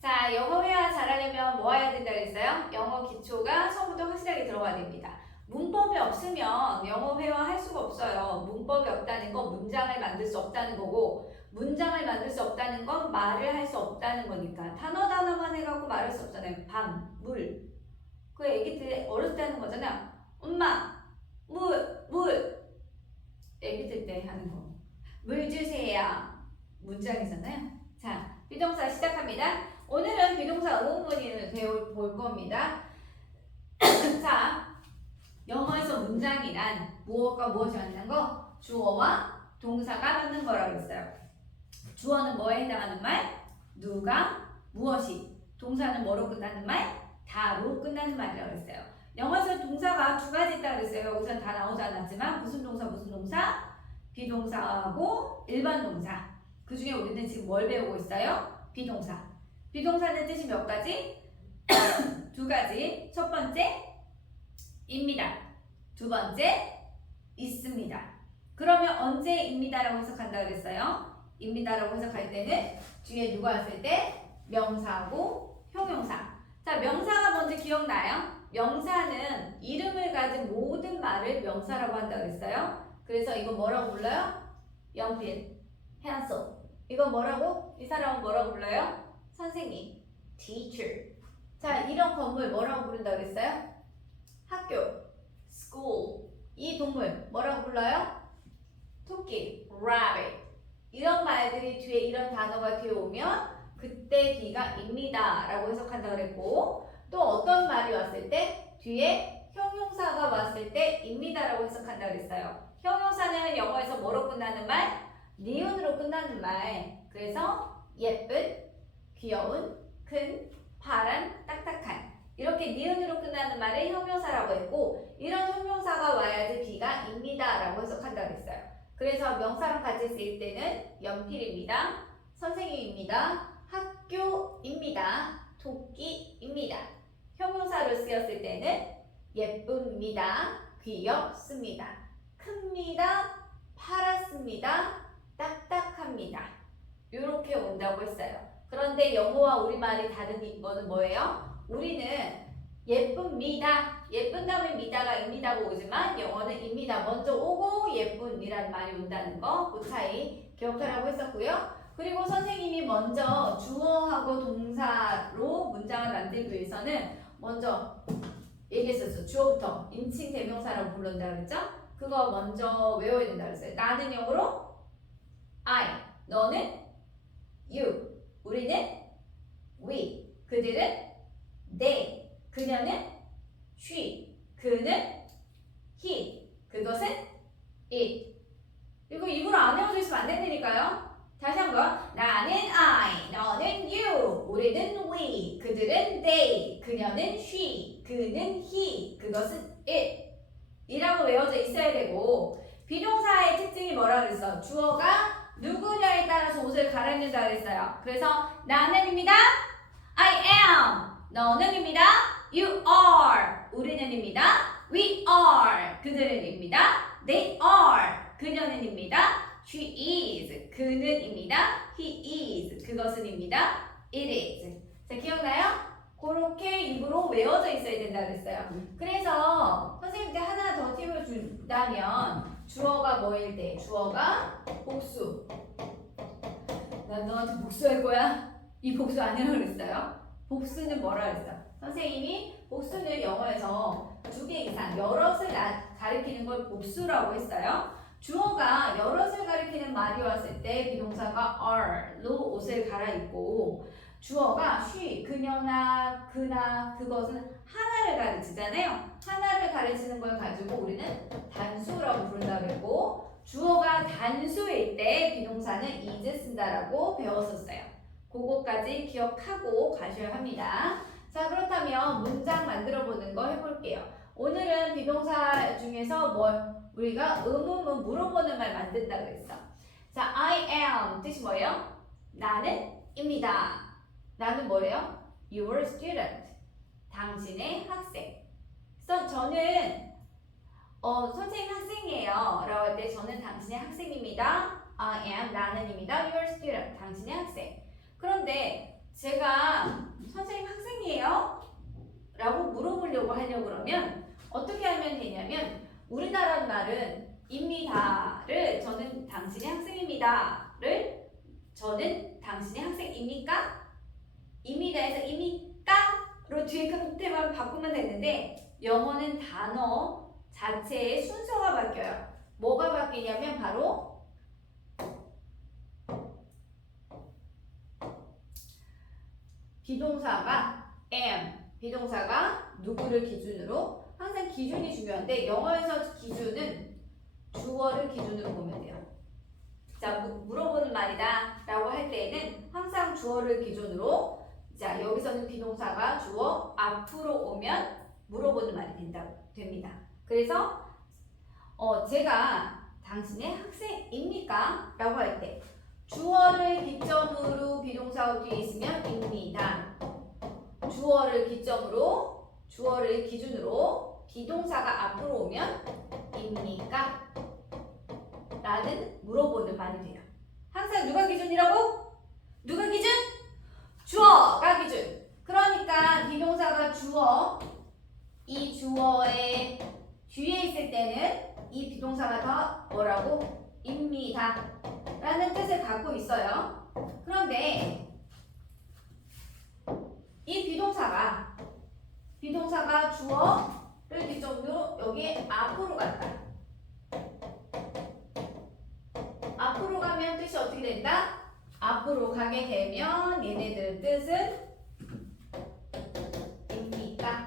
자, 영어 회화 잘하려면 뭐 해야 된다 그랬어요? 영어 기초가 처음부터 확실하게 들어가야 됩니다. 문법이 없으면 영어 회화 할 수가 없어요. 문법이 없다는 건 문장을 만들 수 없다는 거고, 문장을 만들 수 없다는 건 말을 할 수 없다는 거니까. 단어 단어만 해갖고 말할 수 없잖아요. 밤, 물. 그 애기 때 어렸을 때 하는 거잖아요. 엄마, 물, 물. 애기들 때 하는 거. 물 주세요. 문장이잖아요. 자, 비동사 시작합니다. 오늘은 비동사 의문문을 배워볼 겁니다. 자, 영어에서 문장이란 무엇과 무엇이 만난 거? 주어와 동사가 맞는 거라고 했어요. 주어는 뭐에 해당하는 말? 누가, 무엇이. 동사는 뭐로 끝나는 말? 다로 끝나는 말이라고 했어요. 영어에서 동사가 두 가지 있다고 그랬어요. 여기서는 다 나오지 않았지만 무슨 동사 무슨 동사? 비동사하고 일반 동사. 그 중에 우리는 지금 뭘 배우고 있어요? 비동사. 비동사는 뜻이 몇 가지? 두 가지. 첫 번째, 입니다. 두 번째, 있습니다. 그러면 언제 입니다라고 해석한다 그랬어요? 입니다라고 해석할 때는 뒤에 누가 왔을 때 명사하고 형용사. 자, 명사가 먼저 기억나요? 명사는 이름을 가진 모든 말을 명사라고 한다 그랬어요. 그래서 이거 뭐라고 불러요? 연필, pencil. 이거 뭐라고? 이 사람은 뭐라고 불러요? 선생님, teacher. 자, 이런 건물 뭐라고 부른다 그랬어요? 학교, school. 이 동물 뭐라고 불러요? 토끼, rabbit. 이런 말들이 뒤에 이런 단어가 뒤에 오면 그때 뒤가 입니다 라고 해석한다 그랬고 또 어떤 말이 왔을 때 뒤에 형용사가 왔을 때 입니다 라고 해석한다 그랬어요. 형용사는 영어에서 뭐로 끝나는 말? 니은으로 끝나는 말. 그래서 예쁜, 귀여운, 큰, 파란, 딱딱한. 이렇게 니은으로 끝나는 말을 형용사라고 했고, 이런 형용사가 와야지 비가 입니다. 라고 해석한다 그랬어요. 그래서 명사랑 같이 쓰일 때는 연필입니다. 선생님입니다. 학교입니다. 토끼입니다. 형용사로 쓰였을 때는 예쁩니다. 귀엽습니다. 큽니다. 파랗습니다. 딱딱합니다. 이렇게 온다고 했어요. 그런데 영어와 우리말이 다른 거는 뭐예요? 우리는 예쁩니다. 예쁜 다음에 미다가 입니다가 오지만 영어는 입니다. 먼저 오고 예쁜이라는 말이 온다는 거, 그 차이 기억하라고 했었고요. 그리고 선생님이 먼저 주어하고 동사로 문장을 만들기 위해서는 먼저 얘기했었어. 주어부터 인칭 대명사라고 부른다 그랬죠? 그거 먼저 외워야 된다 그랬어요. 나는 영어로 I, 너는 you, 우리는 we, 그들은 they, 그녀는 she, 그는 he, 그것은 it. 이거 입으로 안 외워져 있으면 안 된다니까요. 다시 한번 나는 I, 너는 you, 우리는 we, 그들은 they, 그녀는 she, 그는 he, 그것은 it. 이라고 외워져 있어야 되고 비동사의 특징이 뭐라 그랬어? 주어가 누구냐에 따라서 옷을 갈아입는다 그랬어요. 그래서 나는입니다. I am. 너는입니다. You are. 우리는입니다. We are. 그들은입니다. They are. 그녀는입니다. She is. 그는입니다. He is. 그것은입니다. It is. 자, 기억나요? 그렇게 입으로 외워져 있어야 된다 그랬어요. 그래서 선생님께 하나 더 팁을 준다면 주어가 뭐일 때? 주어가 복수. 난 너한테 복수할 거야. 이 복수 아니라고 그랬어요. 복수는 뭐라 그랬어? 선생님이 복수는 영어에서 두 개 이상 여럿을 나- 가리키는 걸 복수라고 했어요. 주어가 여럿을 가리키는 말이 왔을 때 비동사가 are로 옷을 갈아입고 주어가 she, 그녀나 그나 그것은 하나를 가르치잖아요. 하나를 가르치는 걸 가지고 우리는 단수라고 부른다 그랬고 주어가 단수일 때 비동사는 is 쓴다라고 배웠었어요. 그거까지 기억하고 가셔야 합니다. 자 그렇다면 문장 만들어 보는 거 해볼게요. 오늘은 비동사 중에서 뭘 우리가 의문문 물어보는 말 만든다 그랬어. 자 I am 뜻이 뭐예요? 나는 입니다. 나는 뭐래요? Your student. 당신의 학생. 그래서 저는 어, 선생님 학생이에요. 라고 할 때 저는 당신의 학생입니다. I am 나는입니다. Your student. 당신의 학생. 그런데 제가 선생님 학생이에요? 라고 물어보려고 하냐고 그러면 어떻게 하면 되냐면 우리나라 말은 입니다를 저는 당신의 학생입니다를 저는 당신의 학생입니까? 입니다에서 입니까로 뒤에 끝에만 바꾸면 되는데 영어는 단어 자체의 순서가 바뀌어요. 뭐가 바뀌냐면 바로 비동사가 am, 비동사가 누구를 기준으로 항상 기준이 중요한데 영어에서 기준은 주어를 기준으로 보면 돼요. 자, 무- 물어보는 말이다 라고 할 때에는 항상 주어를 기준으로 자, 여기서는 비동사가 주어 앞으로 오면 물어보는 말이 된다, 됩니다. 그래서 어, 제가 당신의 학생입니까? 라고 할 때 주어를 기점으로 비동사가 뒤에 있으면 입니다. 주어를 기점으로 주어를 기준으로 비동사가 앞으로 오면 입니까? 라는 물어보는 말이 돼요. 항상 누가 기준이라고? 누가 기준? 주어가 기준. 그러니까 비동사가 주어 이 주어의 뒤에 있을 때는 이 비동사가 더 뭐라고? 입니다. 라는 뜻을 갖고 있어요. 그런데 이 비동사가 비동사가 주어를 기점으로 여기 앞으로 갔다. 앞으로 가면 뜻이 어떻게 된다? 앞으로 가게 되면 얘네들 뜻은 입니까?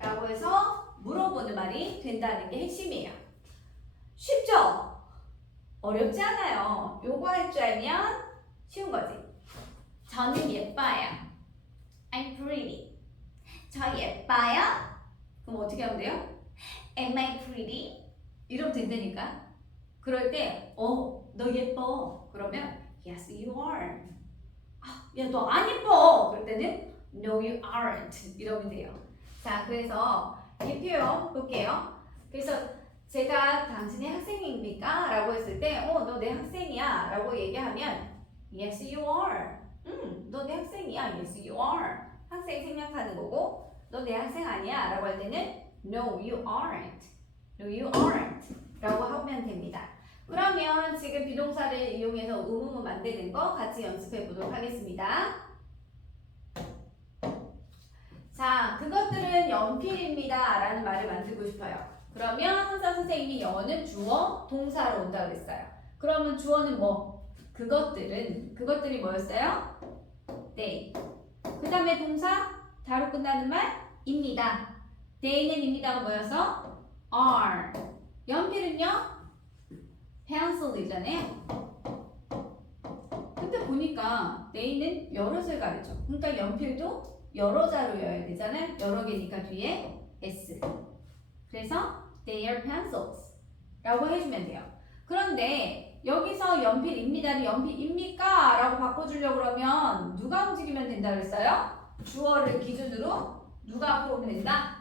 라고 해서 물어보는 말이 된다는 게 핵심이에요. 쉽죠? 어렵지 않아요. 요거 할 줄 알면 쉬운 거지. 저는 예뻐요. I'm pretty. 저 예뻐요? 그럼 어떻게 하면 돼요? Am I pretty? 이러면 된다니까. 그럴 때, 어, 너 예뻐. 그러면, yes, you are. 아, 야, 너안 예뻐. 그럴 때는, no, you aren't. 이러면 돼요. 자, 그래서 이 표현 볼게요. 그래서 제가 당신의 학생입니까? 라고 했을 때, 어, 너 내 학생이야. 라고 얘기하면, yes, you are. 음, 너 내 학생이야. yes, you are. 학생 생략하는 거고, 너 내 학생 아니야. 라고 할 때는, no, you aren't. no, you aren't. 라고 하면 됩니다. 그러면 지금 비동사를 이용해서 의문문 만드는 거 같이 연습해 보도록 하겠습니다. 자, 그것들은 연필입니다. 라는 말을 만들고 싶어요. 그러면 항상 선생님이 영어는 주어, 동사로 온다 그랬어요. 그러면 주어는 뭐? 그것들은, 그것들이 뭐였어요? they. 그 다음에 동사, 다로 끝나는 말, 입니다. they는 입니다가 뭐여서? are. 연필은요? Pencil이잖아요. 근데 보니까 they는 여럿을 가르쳐. 그러니까 연필도 여러 자루여야 되잖아요. 여러 개니까 뒤에 s. 그래서 they are pencils 라고 해주면 돼요. 그런데 여기서 연필입니다를 연필입니까? 라고 바꿔주려고 그러면 누가 움직이면 된다 그랬어요? 주어를 기준으로 누가 앞으로 오면 된다?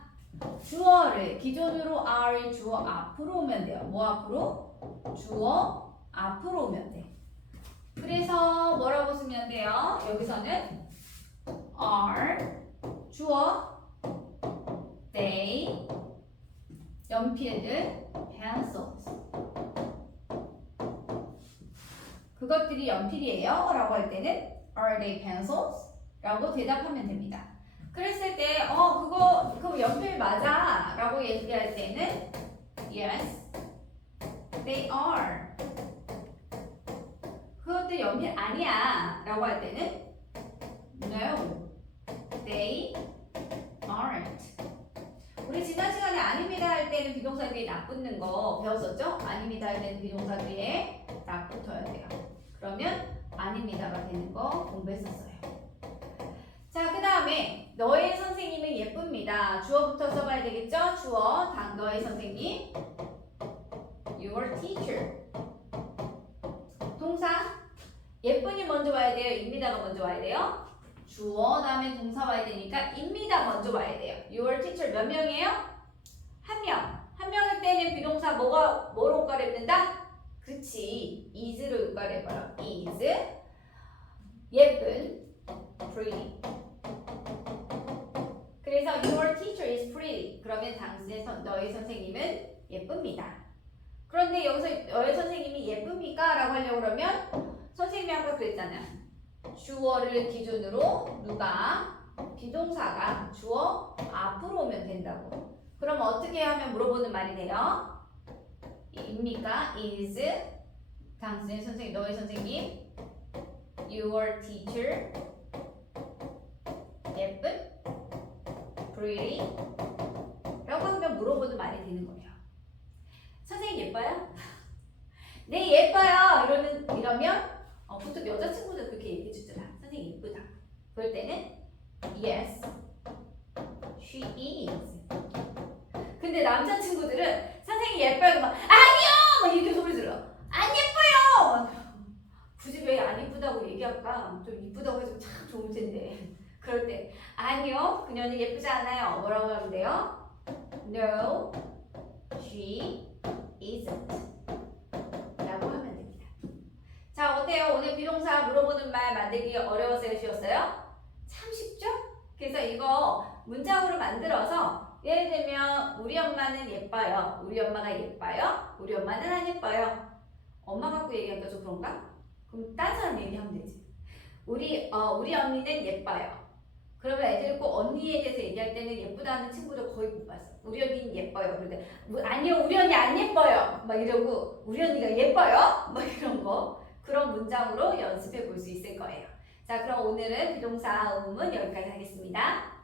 주어를 기준으로 R이 주어 앞으로 오면 돼요. 뭐 앞으로? 주어 앞으로 오면 돼. 그래서 뭐라고 쓰면 돼요? 여기서는 are 주어 they 연필들 pencils 그것들이 연필이에요 라고 할 때는 are they pencils? 라고 대답하면 됩니다 그랬을 때 어 그거 그거 연필 맞아 라고 얘기할 때는 yes they are 그것들 연필 아니야 라고 할 때는 no they aren't 우리 지난 시간에 아닙니다 할 때는 비동사 뒤에 나 붙는 거 배웠었죠? 아닙니다 할 때는 비동사 뒤에 나 붙어야 돼요. 그러면 아닙니다가 되는 거 공부했었어요. 자, 그 다음에 너의 선생님은 예쁩니다. 주어부터 써봐야 되겠죠? 주어, 당, 너의 선생님. Your teacher. 동사. 예쁜이 먼저 와야 돼요? 입니다가 먼저 와야 돼요? 주어 다음에 동사 와야 되니까 입니다 먼저 와야 돼요. Your teacher 몇 명이에요? 한 명. 한 명일 때는 비동사 뭐가 뭐로 가립된다? 그치. is로 가립해요. is 주어를 기준으로 누가 비동사가 주어 앞으로 오면 된다고. 그럼 어떻게 하면 물어보는 말이 돼요? 입니까? is 당신의 선생님, 너의 선생님 your teacher 예쁜 pretty 라고 하면 물어보는 말이 되는 거예요. 선생님 예뻐요? 네 예뻐요. 이러는 이러면 어, 보통 여자친구들 그렇게 얘기해 예쁘다. 그럴 때는 yes, she is. 근데 남자 친구들은 선생님 예뻐요. 막 아니요, 막 이렇게 소리 들어. 안 예뻐요. 굳이 왜안 이쁘다고 얘기할까? 좀 이쁘다고 해주면 참 좋을 텐데. 그럴 때 아니요, 그녀는 예쁘지 않아요. 뭐라고 하면 돼요? No, she isn't. 라고 하면 됩니다. 자, 어때요? 오늘 비동사 물어보는 말 만들기 어려웠어요? 쉬웠어요? 참 쉽죠? 그래서 이거 문장으로 만들어서 예를 들면 우리 엄마는 예뻐요. 우리 엄마가 예뻐요. 우리 엄마는 안 예뻐요. 엄마 갖고 얘기하니까 좀 그런가? 그럼 딴 사람 얘기하면 되지. 우리 어, 우리 언니는 예뻐요. 그러면 애들이 꼭 언니에 대해서 얘기할 때는 예쁘다는 친구들 거의 못 봤어. 우리 언니는 예뻐요. 그런데 뭐, 아니요, 우리 언니 안 예뻐요. 막 이러고 우리 언니가 예뻐요. 막 이런 거 그런 문장으로 연습해 볼 수 있을 거예요. 자, 그럼 오늘은 비동사 음은 여기까지 하겠습니다.